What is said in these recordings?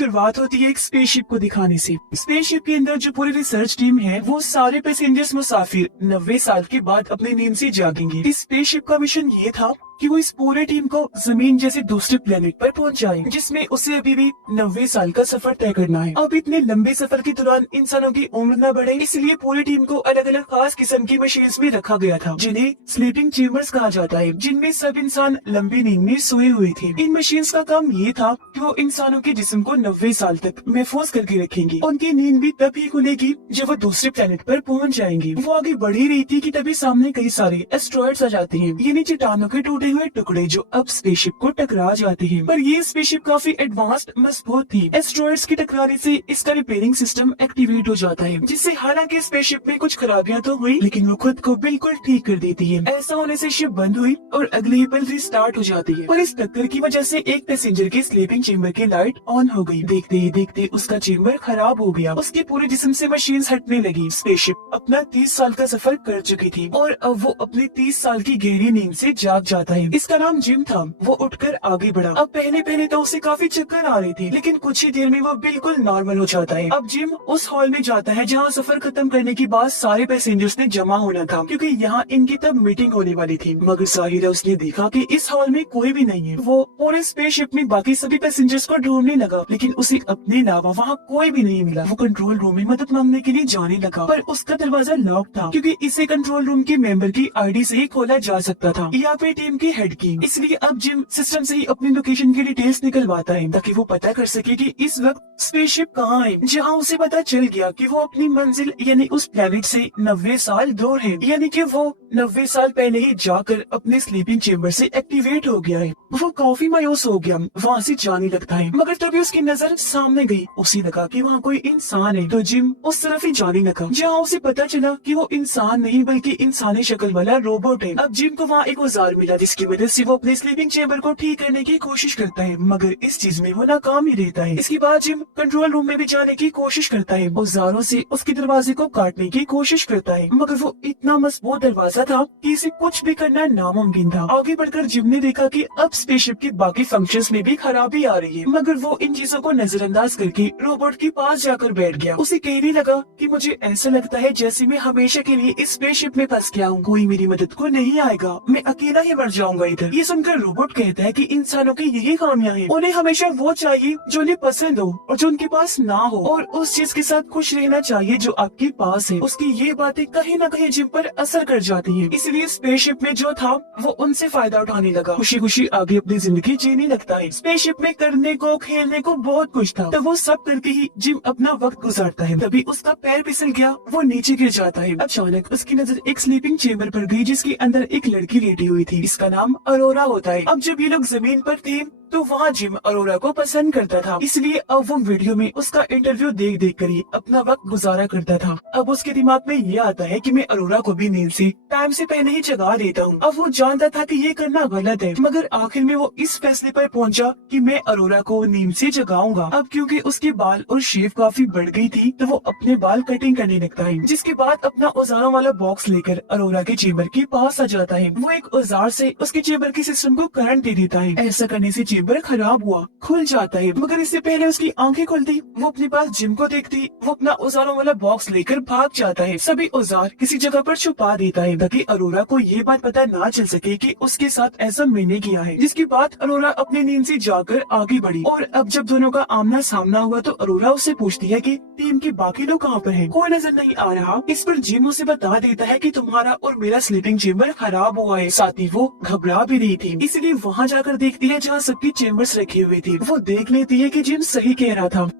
शुरुआत होती है एक स्पेसशिप को दिखाने से। स्पेसशिप के अंदर जो पूरी रिसर्च टीम है वो सारे पैसेंजर्स मुसाफिर 90 साल के बाद अपनी नींद से जागेंगे। इस स्पेसशिप का मिशन ये था कि वो इस पूरे टीम को जमीन जैसे दूसरे प्लेनेट पर पहुंचाए, जिसमें उसे अभी भी 90 साल का सफर तय करना है। अब इतने लंबे सफर के दौरान इंसानों की उम्र न बढ़े, इसलिए पूरी टीम को अलग अलग खास किस्म की मशीन्स में रखा गया था, जिन्हें स्लीपिंग चेम्बर्स कहा जाता है, जिनमें सब इंसान लंबी नींद में सोए हुए थे। इन मशीन्स का काम ये था कि वो इंसानों के जिस्म को 90 साल तक महफूज करके रखेंगी। उनकी नींद भी तभी खुलेगी जब वो दूसरे प्लेनेट पर पहुंच जाएंगे। वो आगे बढ़ ही रही थी कि तभी सामने कई सारे एस्ट्रॉइड्स आ जाते हैं, यानी चट्टानों के टूटे हुए टुकड़े जो अब स्पेसशिप को टकरा जाते हैं। पर ये स्पेसशिप काफी एडवांस्ड मजबूत थी। एस्ट्रॉइड्स के टकराने से इसका रिपेयरिंग सिस्टम एक्टिवेट हो जाता है, जिससे हालांकि स्पेसशिप में कुछ खराबियां तो हुई, लेकिन वो खुद को बिल्कुल ठीक कर देती है। ऐसा होने से शिप बंद हुई और अगले ही पल रिस्टार्ट हो जाती है। और इस टक्कर की वजह से एक पैसेंजर के स्लीपिंग चेम्बर की लाइट ऑन हो गई। देखते ही देखते उसका चेम्बर खराब हो गया। उसके पूरे जिस्म से मशीन्स हटने लगी। स्पेसशिप अपना 30 साल का सफर कर चुकी थी और अब वो अपनी 30 साल की गहरी नींद से जाग जाता है। इसका नाम जिम था। वो उठकर आगे बढ़ा। अब पहले पहले तो उसे काफी चक्कर आ रहे थे, लेकिन कुछ ही देर में वो बिल्कुल नॉर्मल हो जाता है। अब जिम उस हॉल में जाता है जहाँ सफर खत्म करने के बाद सारे पैसेंजर्स ने जमा होना था, क्योंकि यहाँ इनकी तब मीटिंग होने वाली थी। मगर जाहिर है उसने देखा कि इस हॉल में कोई भी नहीं है। वो पूरे स्पेसशिप में बाकी सभी पैसेंजर्स को ढूंढने लगा, लेकिन उसे अपने अलावा वहाँ कोई भी नहीं मिला। वो कंट्रोल रूम में मदद मांगने के लिए जाने लगा, पर उसका दरवाजा लॉक था, क्योंकि इसे कंट्रोल रूम के मेंबर की आईडी से ही खोला जा सकता था, या फिर टीम के हेड की। इसलिए अब जिम सिस्टम से ही अपनी लोकेशन की डिटेल्स निकलवाता है, ताकि वो पता कर सके कि इस वक्त स्पेसशिप कहाँ है। जहाँ उसे पता चल गया कि वो अपनी मंजिल यानी उस प्लेनेट से 90 साल दूर है, यानी कि वो 90 साल पहले ही जाकर अपने स्लीपिंग चेम्बर से एक्टिवेट हो गया है। वो काफी मायूस हो गया, वहाँ से जाने लगता है। मगर तभी उसकी नजर सामने गई। उसे लगा कि वहाँ कोई इंसान है, तो जिम उस तरफ ही जाने लगा, जहाँ उसे पता चला कि वो इंसान नहीं बल्कि इंसानी शक्ल वाला रोबोट है। अब जिम को वहाँ एक औजार मिला, जिसकी मदद से वो अपने स्लीपिंग चेम्बर को ठीक करने की कोशिश करता है, मगर इस चीज में वो नाकाम ही रहता है। इसके बाद जिम कंट्रोल रूम में भी जाने की कोशिश करता है, औजारों से उसके दरवाजे को काटने की कोशिश करता है, मगर वो इतना मजबूत दरवाजा था कि इसे कुछ भी करना नामुमकिन था। आगे बढ़कर जिम ने देखा कि अब स्पेसशिप के बाकी फंक्शंस में भी खराबी आ रही है, मगर वो इन चीजों को नजरअंदाज करके रोबोट के पास जाकर बैठ गया। उसे कहने लगा कि मुझे ऐसा लगता है जैसे मैं हमेशा के लिए इस स्पेसशिप में फंस गया हूँ, कोई मेरी मदद को नहीं आएगा, मैं अकेला ही मर जाऊंगा इधर। ये सुनकर रोबोट कहता है कि इंसानों की यही खामियां हैं, उन्हें हमेशा वो चाहिए जो उन्हें पसंद हो और जो उनके पास ना हो, और उस चीज के साथ खुश रहना चाहिए जो आपके पास है। उसकी ये बातें कहीं न कहीं जिम पर असर कर जाती हैं, इसलिए स्पेसशिप में जो था वो उनसे फायदा उठाने लगा, खुशी खुशी आगे अपनी जिंदगी जीने लगता है। स्पेसशिप में करने को खेलने को बहुत कुछ था, तो वो सब करके ही जिम अपना वक्त गुजारता है। तभी उसका पैर फिसल गया, वो नीचे गिर जाता है। अचानक उसकी नजर एक स्लीपिंग चेम्बर पर गई, जिसके अंदर एक लड़की लेटी हुई थी। इसका नाम अरोरा होता है। अब जब ये लोग जमीन पर थे तो वहाँ जिम अरोरा को पसंद करता था, इसलिए अब वो वीडियो में उसका इंटरव्यू देख देख कर ही अपना वक्त गुजारा करता था। अब उसके दिमाग में ये आता है कि मैं अरोरा को भी नींद से टाइम से पहले ही जगा देता हूँ। अब वो जानता था कि ये करना गलत है, मगर आखिर में वो इस फैसले पर पहुंचा कि मैं अरोरा को नींद से जगाऊंगा। अब क्योंकि उसके बाल और शेव काफी बढ़ गई थी, तो वो अपने बाल कटिंग करने लगता है, जिसके बाद अपना औजारों वाला बॉक्स लेकर अरोरा के चेम्बर के पास आ जाता है। वो एक औजार से उसके चेम्बर के सिस्टम को करंट दे देता है। ऐसा करने से चेम्बर खराब हुआ, खुल जाता है, मगर इससे पहले उसकी आंखें खुलती, वो अपने पास जिम को देखती, वो अपना औजारों वाला बॉक्स लेकर भाग जाता है। सभी औजार किसी जगह पर छुपा देता है, ताकि अरोरा को ये बात पता ना चल सके कि उसके साथ ऐसा मैंने किया है। जिसके बाद अरोरा अपनी नींद से जाकर आगे बढ़ी, और अब जब दोनों का आमना सामना हुआ तो अरोरा उससे पूछती है कि टीम के बाकी लोग कहाँ पर हैं? कोई नजर नहीं आ रहा। इस पर जिम उसे बता देता है कि तुम्हारा और मेरा स्लीपिंग चेम्बर खराब हुआ है। साथ ही वो घबरा भी रही थी, इसलिए वहाँ जाकर देखती है जहाँ सबकी चेम्बर्स रखी हुई थी। वो देख लेती है कि जिम सही कह रहा था।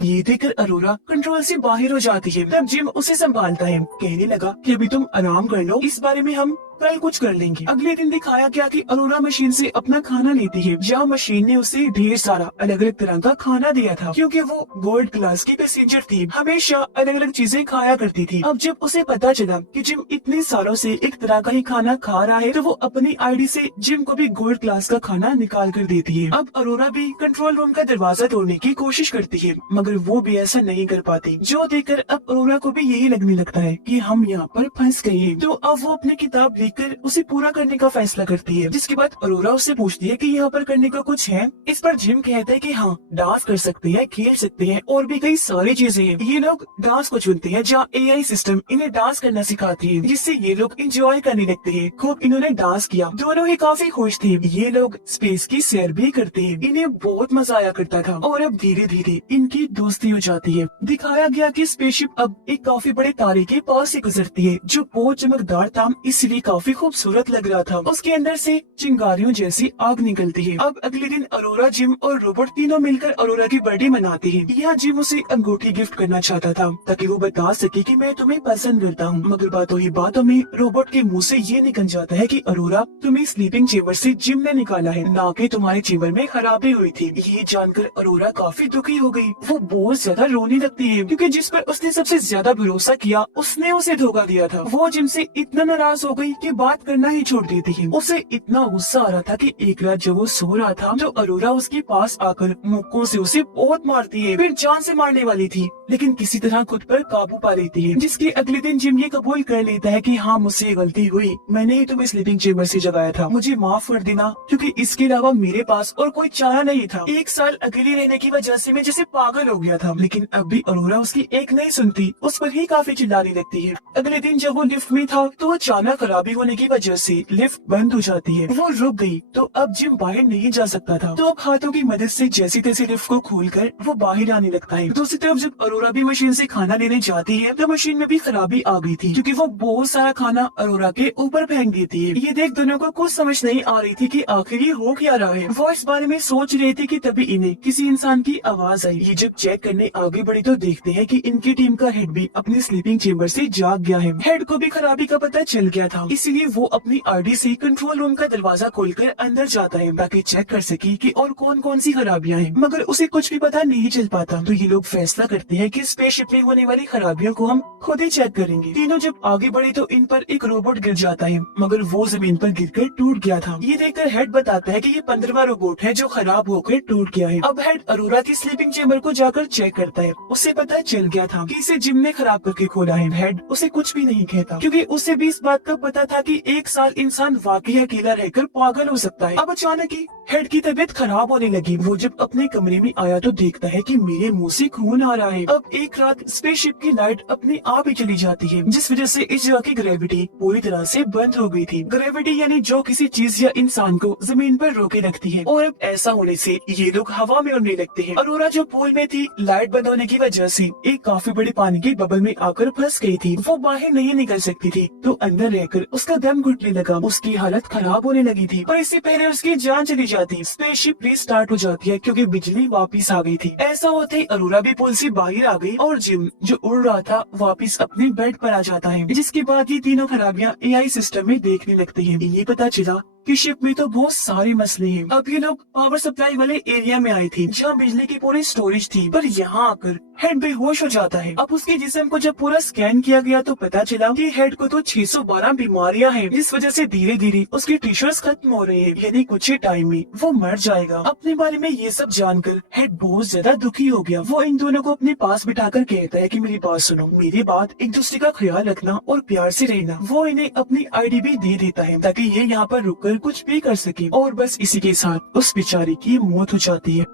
ये देखकर अरोरा कंट्रोल से बाहर हो जाती है। तब जिम उसे संभालता है, कहने लगा कि अभी तुम आराम कर लो, इस बारे में हम कल कुछ कर लेंगे। अगले दिन दिखाया गया कि अरोरा मशीन से अपना खाना लेती है, जहाँ मशीन ने उसे ढेर सारा अलग अलग तरह का खाना दिया था, क्योंकि वो गोल्ड क्लास की पैसेंजर थी, हमेशा अलग अलग चीजें खाया करती थी। अब जब उसे पता चला कि जिम इतने सालों से एक तरह का ही खाना खा रहा है, तो वो अपनी आईडी से जिम को भी गोल्ड क्लास का खाना निकाल कर देती है। अब अरोरा भी कंट्रोल रूम का दरवाजा तोड़ने की कोशिश करती है, मगर वो भी ऐसा नहीं कर पाती, जो देखकर अब अरोरा को भी यही लगने लगता है कि हम यहाँ पर फंस गए हैं। तो अब वो अपनी किताब देखकर उसे पूरा करने का फैसला करती है, जिसके बाद अरोरा उससे पूछती है कि यहाँ पर करने का कुछ है। इस पर जिम कहता है कि हाँ, डांस कर सकते हैं, खेल सकते हैं और भी कई सारी चीजें हैं। ये लोग डांस को चुनते हैं जहाँ AI सिस्टम इन्हें डांस करना सिखाती है, जिससे ये लोग एंजॉय करने लगते हैं। खूब इन्होंने डांस किया, दोनों ही काफी खुश थे। ये लोग स्पेस की सैर भी करते हैं, इन्हें बहुत मजा आया करता था। और अब धीरे धीरे इनकी दोस्ती हो जाती है। दिखाया गया कि स्पेसशिप अब एक काफी बड़े तारे के पास से गुजरती है, जो बहुत चमकदार था, इसलिए काफी खूबसूरत लग रहा था। उसके अंदर से चिंगारियों जैसी आग निकलती है। अब अगले दिन अरोरा, जिम और रोबोट तीनों मिलकर अरोरा की बर्थडे मनाते हैं। यहाँ जिम उसे अंगूठी गिफ्ट करना चाहता था ताकि वो बता सके कि मैं तुम्हें पसंद करता हूँ, मगर बातों ही बातों में रोबोट के मुंह से ये निकल जाता है कि अरोरा, तुम्हें स्लीपिंग चेम्बर से जिम ने निकाला है, ना कि तुम्हारे चेम्बर में खराबी हुई थी। ये जानकर अरोरा काफी दुखी हो गई। वो बहुत ज्यादा रोने लगती है, क्योंकि जिस पर उसने सबसे ज्यादा भरोसा किया उसने उसे धोखा दिया था। वो जिम से इतना नाराज हो गई कि बात करना ही छोड़ देती है। उसे इतना गुस्सा आ रहा था कि एक रात जब वो सो रहा था तो अरोरा उसके पास आकर मुक्कों से उसे बहुत मारती है, फिर जान से मारने वाली थी, लेकिन किसी तरह खुद पर काबू पा लेती है। जिसके अगले दिन जिम ये कबूल कर लेता है कि हाँ, मुझसे गलती हुई, मैंने ही तुम्हें स्लीपिंग चेम्बर से जगाया था, मुझे माफ कर देना, क्योंकि इसके अलावा मेरे पास और कोई चारा नहीं था। एक साल अकेले रहने की वजह से मैं जैसे पागल हो गया था, लेकिन अब भी अरोरा उसकी एक नहीं सुनती, उस पर ही काफी चिल्लाने लगती है। अगले दिन जब वो लिफ्ट में था तो अचानक खराबी होने की वजह से लिफ्ट बंद हो जाती है। वो रुक गई तो अब जिम बाहर नहीं जा सकता था, तो अब हाथों की मदद से जैसी तैसी लिफ्ट को खोलकर वो बाहर आने लगता है। दूसरी तरफ जब अरोरा भी मशीन से खाना लेने जाती है तो मशीन में भी खराबी आ गई थी, क्योंकि वो बहुत सारा खाना अरोरा के ऊपर फेंक देती है। ये देख दोनों को कुछ समझ नहीं आ रही थी कि आखिर ये हो क्या रहा है। वो इस बारे में सोच रहे थे कि तभी इन्हें किसी इंसान की आवाज आई। ये जब चेक करने आगे बढ़ी तो देखते हैं कि इनकी टीम का हेड भी अपनी स्लीपिंग चेम्बर से जाग गया है। हेड को भी खराबी का पता चल गया था, इसलिए वो अपनी आईडी से कंट्रोल रूम का दरवाजा खोलकर अंदर जाता है ताकि चेक कर सके कि और कौन कौन सी खराबियां हैं, मगर उसे कुछ भी पता नहीं चल पाता। तो ये लोग फैसला करते हैं कि स्पेसशिप में होने वाली खराबियों को हम खुद ही चेक करेंगे। तीनों जब आगे बढ़े तो इन पर एक रोबोट गिर जाता है, मगर वो जमीन पर गिरकर टूट गया था। ये देखकर हेड बताता है कि ये 15वां रोबोट है जो खराब होकर टूट गया है। अब हेड अरोरा की स्लीपिंग चेम्बर को जाकर चेक करता है। उसे पता चल गया था कि इसे जिम ने खराब करके खोला है। हेड उसे कुछ भी नहीं कहता, क्योंकि उसे भी इस बात का पता था कि एक साल इंसान वाकई अकेला रहकर पागल हो सकता है। अब अचानक ही हेड की तबीयत खराब होने लगी। वो जब अपने कमरे में आया तो देखता है कि मेरे मुंह से खून आ रहा है। अब एक रात स्पेसशिप की लाइट अपने आप ही चली जाती है, जिस वजह से इस जगह की ग्रेविटी पूरी तरह से बंद हो गई थी। ग्रेविटी यानी जो किसी चीज या इंसान को जमीन पर रोके रखती है, और अब ऐसा होने से ये लोग हवा में उड़ने लगते हैं। अरोरा जो पूल में थी, लाइट बंद होने की वजह से एक काफी बड़ी पानी के बबल में आकर फंस गई थी। वो बाहर नहीं निकल सकती थी, तो अंदर रहकर उसका दम घुटने लगा। उसकी हालत खराब होने लगी थी, पर इससे पहले उसकी जान चली जाती। स्पेसशिप रीस्टार्ट हो जाती है क्योंकि बिजली वापस आ गई थी। ऐसा होते ही अरोरा भी पुल से बाहर आ गई और जिम जो उड़ रहा था वापस अपने बेड पर आ जाता है। जिसके बाद ये तीनों खराबियां AI सिस्टम में देखने लगती है। ये पता चला कि शिप में तो बहुत सारे मसले हैं। अब ये लोग पावर सप्लाई वाले एरिया में आई थी जहाँ बिजली की पूरी स्टोरेज थी, पर यहाँ आकर हेड बेहोश हो जाता है। अब उसके जिस्म को जब पूरा स्कैन किया गया तो पता चला कि हेड को तो 612 बीमारियां हैं, जिस वजह से धीरे धीरे उसकी टिश्यूज खत्म हो रही है, यानी कुछ ही टाइम में वो मर जाएगा। अपने बारे में ये सब जानकर हेड बहुत ज्यादा दुखी हो गया। वो इन दोनों को अपने पास बिठाकर कहता है कि मेरी बात सुनो, मेरी बात, एक दूसरे का ख्याल रखना और प्यार से रहना। वो इन्हें अपनी आईडी भी दे देता है ताकि ये यहाँ पर रुककर कुछ भी कर सके, और बस इसी के साथ उस बेचारी की मौत हो जाती है।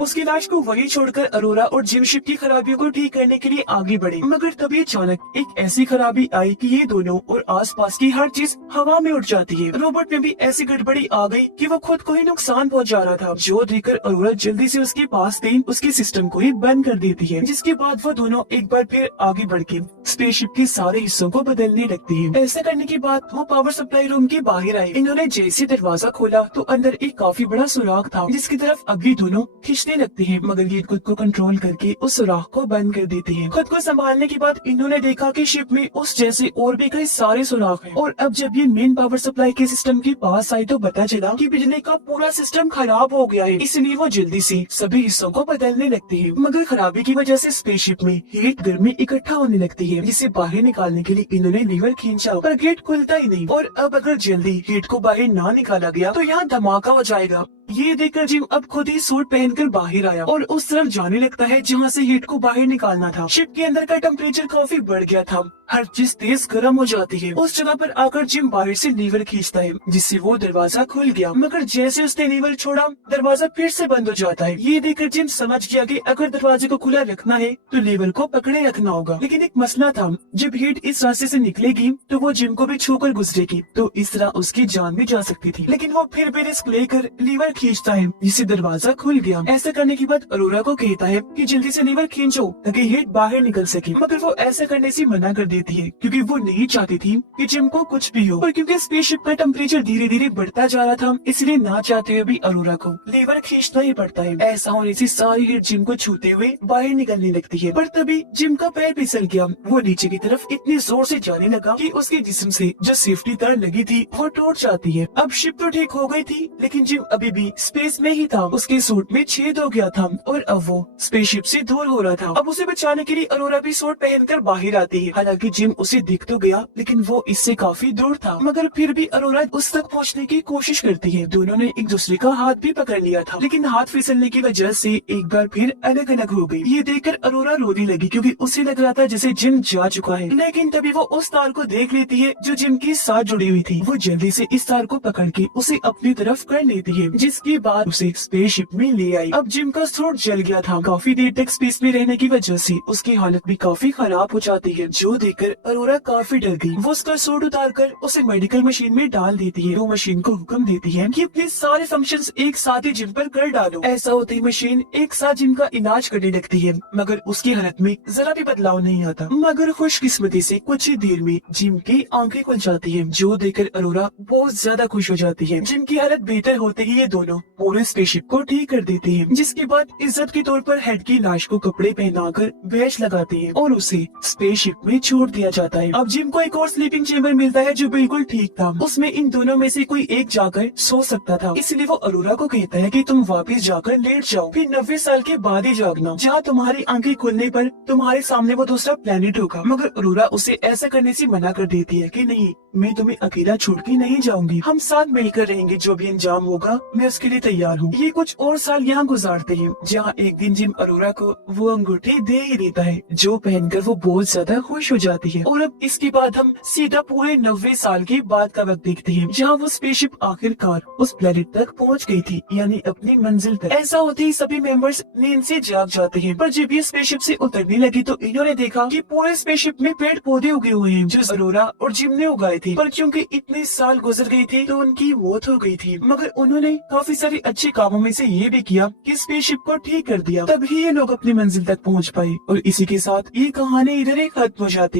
उसकी लाश को वही छोड़कर अरोरा और जिम शिप की खराबियों को ठीक करने के लिए आगे बढ़े, मगर तभी अचानक एक ऐसी खराबी आई कि ये दोनों और आसपास की हर चीज हवा में उड़ जाती है। रोबोट में भी ऐसी गड़बड़ी आ गई कि वो खुद को ही नुकसान पहुंचा रहा था, जो देखकर अरोरा जल्दी से उसके पास गई, उसके सिस्टम को ही बंद कर देती है। जिसके बाद वो दोनों एक बार फिर आगे बढ़ के स्पेसशिप के सारे हिस्सों को बदलने लगती है। ऐसा करने के बाद वो पावर सप्लाई रूम के बाहर आए। इन्होंने जैसे दरवाजा खोला तो अंदर एक काफी बड़ा सुराख था, जिसकी तरफ अभी दोनों खींचने लगते हैं, मगर ये खुद को कंट्रोल करके उस सुराख को बंद कर देते हैं। खुद को संभालने के बाद इन्होंने देखा कि शिप में उस जैसे और भी कई सारे सुराख हैं, और अब जब ये मेन पावर सप्लाई के सिस्टम के पास आई तो पता चला कि बिजली का पूरा सिस्टम खराब हो गया है। इसलिए वो जल्दी से सभी हिस्सों को बदलने लगते हैं, मगर खराबी की वजह से स्पेसशिप में हीट गर्मी इकट्ठा होने लगती है, जिसे बाहर निकालने के लिए इन्होंने लीवर खींचा, पर गेट खुलता ही नहीं। और अब अगर जल्दी हीट को बाहर ना निकाला गया तो यहाँ धमाका हो जाएगा। ये देखकर जिम अब खुद ही सूट पहनकर बाहर आया और उस तरफ जाने लगता है जहाँ से हीट को बाहर निकालना था। शिप के अंदर का टेम्परेचर काफी बढ़ गया था। हर चीज तेज गर्म हो जाती है। उस जगह पर आकर जिम बाहर से लीवर खींचता है, जिससे वो दरवाजा खुल गया। मगर जैसे उसने लीवर छोड़ा, दरवाजा फिर से बंद हो जाता है। ये देखकर जिम समझ गया कि अगर दरवाजे को खुला रखना है तो लीवर को पकड़े रखना होगा। लेकिन एक मसला था, जब हीट इस रास्ते से निकलेगी तो वो जिम को भी छूकर गुजरेगी, तो इस तरह उसकी जान भी जा सकती थी। लेकिन वो फिर भी रिस्क लेकर लीवर खींचता है, जिससे दरवाजा खुल गया। ऐसा करने के बाद अरोरा को कहता है कि जल्दी से लीवर खींचो ताकि हीट बाहर निकल सके। मगर वो ऐसा करने से मना कर देती है, क्योंकि वो नहीं चाहती थी कि जिम को कुछ भी हो। और क्योंकि स्पेसशिप का टेम्परेचर धीरे धीरे बढ़ता जा रहा था, इसलिए ना चाहते हुए भी अरोरा को लीवर खींचना ही पड़ता है। ऐसा होने से सारी हीट जिम को छूते हुए बाहर निकलने लगती है। पर तभी जिम का पैर फिसल गया। वो नीचे की तरफ इतनी जोर से जाने लगा कि उसके जिस्म से जो सेफ्टी तार लगी थी वो टूट जाती है। अब शिप तो ठीक हो गई थी, लेकिन जिम अभी भी स्पेस में ही था। उसके सूट में छेद हो गया था और अब वो स्पेसशिप से दूर हो रहा था। अब उसे बचाने के लिए अरोरा भी सूट पहनकर बाहर आती है। हालांकि जिम उसे दिख तो गया, लेकिन वो इससे काफी दूर था। मगर फिर भी अरोरा उस तक पहुंचने की कोशिश करती है। दोनों ने एक दूसरे का हाथ भी पकड़ लिया था, लेकिन हाथ फिसलने की वजह से एक बार फिर अलग अलग हो गई। ये देखकर अरोरा रोने लगी, क्योंकि उसे लग रहा था जैसे जिम जा चुका है। लेकिन तभी वो उस तार को देख लेती है जो जिम के साथ जुड़ी हुई थी। वो जल्दी से इस तार को पकड़ के उसे अपनी तरफ कर लेती है, जिसके बाद उसे स्पेसशिप में ले आई। अब जिम का सूट जल गया था। काफी देर तक स्पेस में रहने की वजह से उसकी हालत भी काफी खराब हो जाती है, जो देखकर अरोरा काफी डर गई। वो उसका सूट उतार कर उसे मेडिकल मशीन में डाल देती है। वो मशीन को हुक्म देती है कि अपने सारे फंक्शंस एक साथ ही जिम पर कर डालो। ऐसा होते ही मशीन एक साथ जिम का इलाज करने लगती है, मगर उसकी हालत में जरा भी बदलाव नहीं आता। मगर खुशकिस्मती से कुछ ही देर में जिम की आंखें खुल जाती है, जो देखकर अरोरा बहुत ज्यादा खुश हो जाती है। जिम की हालत बेहतर होते ही ये दोनों पूरे स्पेसशिप को ठीक कर देते हैं, जिसके बाद इज्जत के तौर पर हेड की लाश को कपड़े पहनाकर बैच लगाते हैं और उसे स्पेसशिप में छोड़ दिया जाता है। अब जिम को एक और स्लीपिंग चेम्बर मिलता है जो बिल्कुल ठीक था। उसमें इन दोनों में से कोई एक जाकर सो सकता था, इसलिए वो अरोरा को कहता है कि तुम वापस जाकर लेट जाओ, फिर 90 साल के बाद ही जागना, जहाँ तुम्हारी आंखें खुलने पर तुम्हारे सामने वो दूसरा प्लेनेट होगा। मगर अरोरा उसे ऐसा करने से मना कर देती है कि नहीं, मैं तुम्हें अकेला छोड़ के नहीं जाऊंगी, हम साथ मिलकर रहेंगे, जो भी अंजाम होगा मैं उसके लिए तैयार हूँ। ये कुछ और साल यहाँ गुजारते हैं, जहाँ एक दिन जिम अरोरा को वो अंगूठी दे ही देता है, जो पहनकर वो बहुत ज्यादा खुश हो जाती है। और अब इसके बाद हम सीधा पूरे 90 साल के बाद का वक्त देखते हैं, जहाँ वो स्पेसशिप आखिरकार उस प्लेनेट तक पहुँच गई थी, यानी अपनी मंजिल तक। ऐसा होते ही सभी मेंबर्स नींद से जाग जाते हैं, पर जब ये स्पेसशिप से उतरने लगी तो इन्होंने देखा कि पूरे स्पेसशिप में पेड़ पौधे उगे हुए हैं, जो अरोरा और जिम ने उगाए थे। पर क्योंकि इतने साल गुजर गए थे तो उनकी मौत हो गई थी, मगर उन्होंने काफी सारे अच्छे कामों में से ये भी किया कि स्पेसशिप को ठीक कर दिया, तभी ये लोग अपनी मंजिल तक पहुँच पाए। और इसी के साथ ये कहानी इधर ही खत्म हो जाती है।